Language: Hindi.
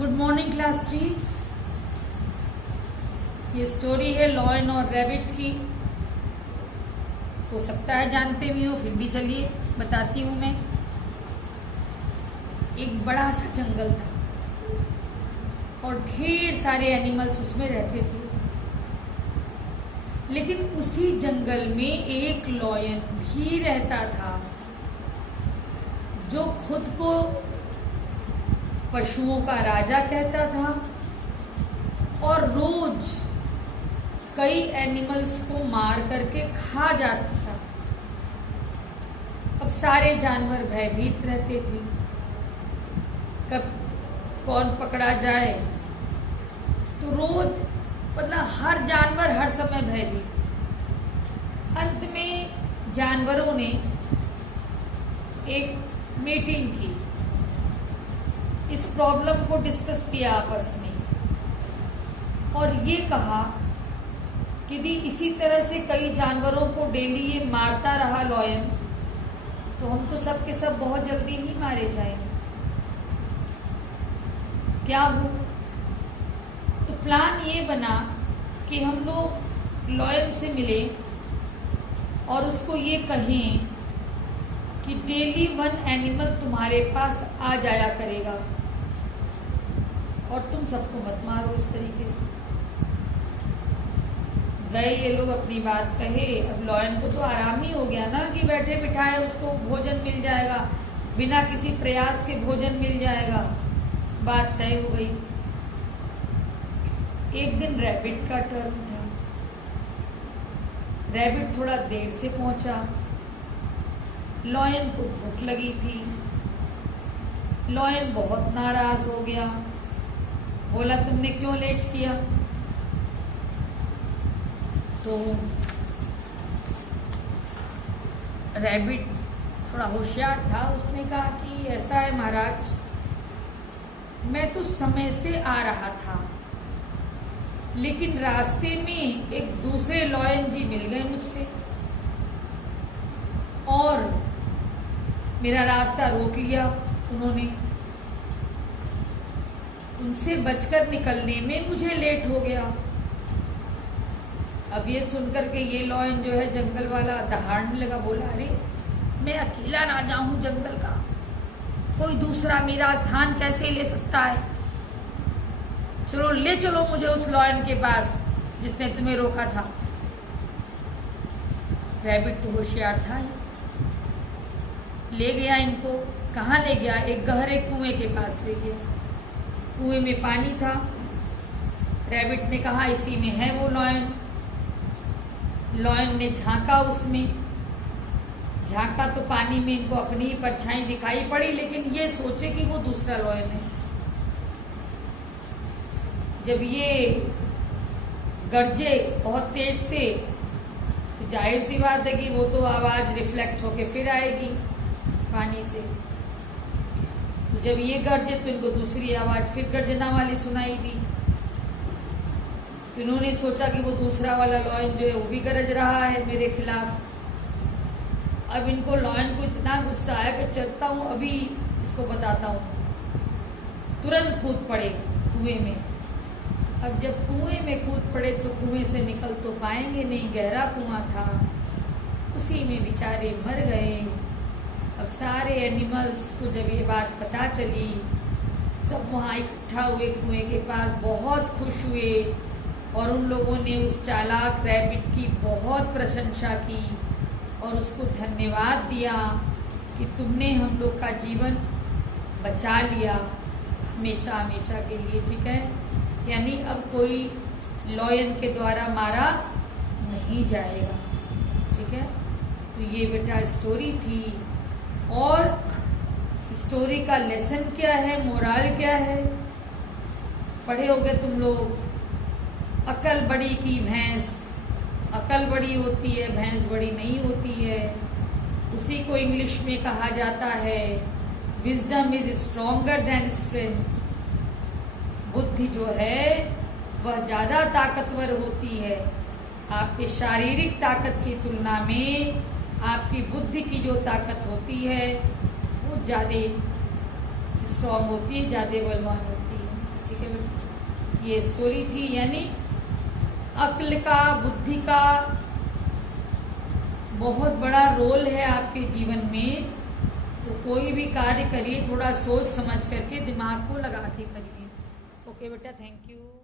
Good morning class 3। ये स्टोरी है लॉयन और रैबिट की। हो सकता है जानते भी हो, फिर भी चलिए बताती हूँ मैं। एक बड़ा सा जंगल था और ढेर सारे एनिमल्स उसमें रहते थे। लेकिन उसी जंगल में एक लॉयन भी रहता था जो खुद को पशुओं का राजा कहता था और रोज कई एनिमल्स को मार करके खा जाता था। अब सारे जानवर भयभीत रहते थे, कब कौन पकड़ा जाए। तो रोज मतलब हर जानवर हर समय भयभीत। अंत में जानवरों ने एक मीटिंग की, इस प्रॉब्लम को डिस्कस किया आपस में और ये कहा कि यदि इसी तरह से कई जानवरों को डेली ये मारता रहा लॉयन, तो हम तो सब के सब बहुत जल्दी ही मारे जाएंगे। क्या हो? तो प्लान ये बना कि हम लोग लॉयन से मिले और उसको ये कहें कि डेली 1 एनिमल तुम्हारे पास आ जाया करेगा और तुम सबको मत मारो। इस तरीके से गए ये लोग, अपनी बात कहे। अब लॉयन को तो आराम ही हो गया ना कि बैठे बिठाए उसको भोजन मिल जाएगा, बिना किसी प्रयास के भोजन मिल जाएगा। बात तय हो गई। एक दिन रैबिट का टर्न था। रैबिट थोड़ा देर से पहुंचा। लॉयन को भूख लगी थी। लॉयन बहुत नाराज हो गया, बोला तुमने क्यों लेट किया? तो रैबिट थोड़ा होशियार था, उसने कहा कि ऐसा है महाराज, मैं तो समय से आ रहा था, लेकिन रास्ते में एक दूसरे लॉयन जी मिल गए मुझसे और मेरा रास्ता रोक लिया उन्होंने। उनसे बचकर निकलने में मुझे लेट हो गया। अब ये सुनकर के ये लॉयन जो है जंगल वाला दहाड़ने लगा, बोला अरे मैं अकेला ना जाऊं जंगल का, कोई दूसरा मेरा स्थान कैसे ले सकता है? चलो ले चलो मुझे उस लॉयन के पास जिसने तुम्हें रोका था। रैबिट तो होशियार था, ले गया इनको। कहाँ ले गया? एक गहरे कुएं के पास ले गया। कुएं में पानी था। रैबिट ने कहा इसी में है वो लॉयन। लॉयन ने झांका, उसमें झांका तो पानी में इनको अपनी ही परछाई दिखाई पड़ी, लेकिन ये सोचे कि वो दूसरा लॉयन है। जब ये गरजे बहुत तेज से, तो जाहिर सी बात है कि वो तो आवाज रिफ्लेक्ट होके फिर आएगी पानी से। तो जब ये गरजे तो इनको दूसरी आवाज फिर गर्जना वाली सुनाई दी। तो इन्होंने सोचा कि वो दूसरा वाला लॉयन जो है वो भी गरज रहा है मेरे खिलाफ। अब इनको लॉयन को इतना गुस्सा आया कि चलता हूँ अभी इसको बताता हूँ। तुरंत कूद पड़े कुएं में। अब जब कुएं में कूद पड़े तो कुएं से निकल तो पाएंगे नहीं, गहरा कुआं था, उसी में बेचारे मर गए। अब सारे एनिमल्स को जब ये बात पता चली, सब वहाँ इकट्ठा हुए कुएं के पास, बहुत खुश हुए और उन लोगों ने उस चालाक रैबिट की बहुत प्रशंसा की और उसको धन्यवाद दिया कि तुमने हम लोग का जीवन बचा लिया हमेशा हमेशा के लिए, ठीक है। यानी अब कोई लॉयन के द्वारा मारा नहीं जाएगा, ठीक है। तो ये बेटा स्टोरी थी। और स्टोरी का लेसन क्या है, मोरल क्या है, पढ़े होगे तुम लोग। अकल बड़ी की भैंस, अकल बड़ी होती है भैंस बड़ी नहीं होती है। उसी को इंग्लिश में कहा जाता है wisdom is stronger than strength. बुद्धि जो है वह ज़्यादा ताकतवर होती है। आपके शारीरिक ताकत की तुलना में आपकी बुद्धि की जो ताकत होती है वो ज़्यादा स्ट्रॉन्ग होती है, ज़्यादा बलवान होती है। ठीक है बेटा, ये स्टोरी थी। यानी अक्ल का, बुद्धि का बहुत बड़ा रोल है आपके जीवन में। तो कोई भी कार्य करिए थोड़ा सोच समझ करके, दिमाग को लगा के करिए। ओके बेटा, थैंक यू।